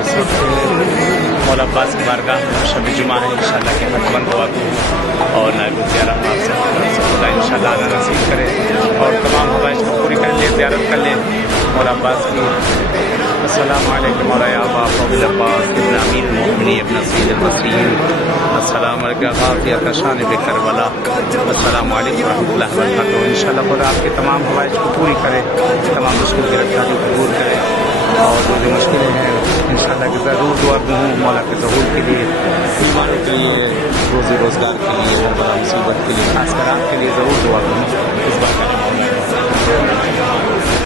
اس وقت مولا عباس کی بارگاہ میں شب جمعہ ہے، انشاءاللہ کہ حتماً دعا دوں اور نائب زیارہ سے خدا انشاءاللہ آنا نصیب کرے اور تمام خواہش کو پوری کر لے، زیارت کر لے مولا عباس کی۔ السلام علیکم مولا باپ ابو العباس ابن امیر المؤمنین ابن سید المسیحین، السلام علیکم غافیہ شان کربلا، السلام علیکم ورحمۃ اللہ وبرکاتہ۔ انشاءاللہ خدا آپ کے تمام خواہش کو پوری کرے، تمام مشکل گرفتاری کو دور کرے اور جو مشکلیں ہیں انشاءاللہ کہ ضرور دعا دوں مولا کے ظہور کے لیے، ایمان کے لیے، روزی روزگار کے لیے، ہر بڑا مصیبت کے لیے، خاص کر آپ کے لیے ضرور دعا دوں اس بات کا۔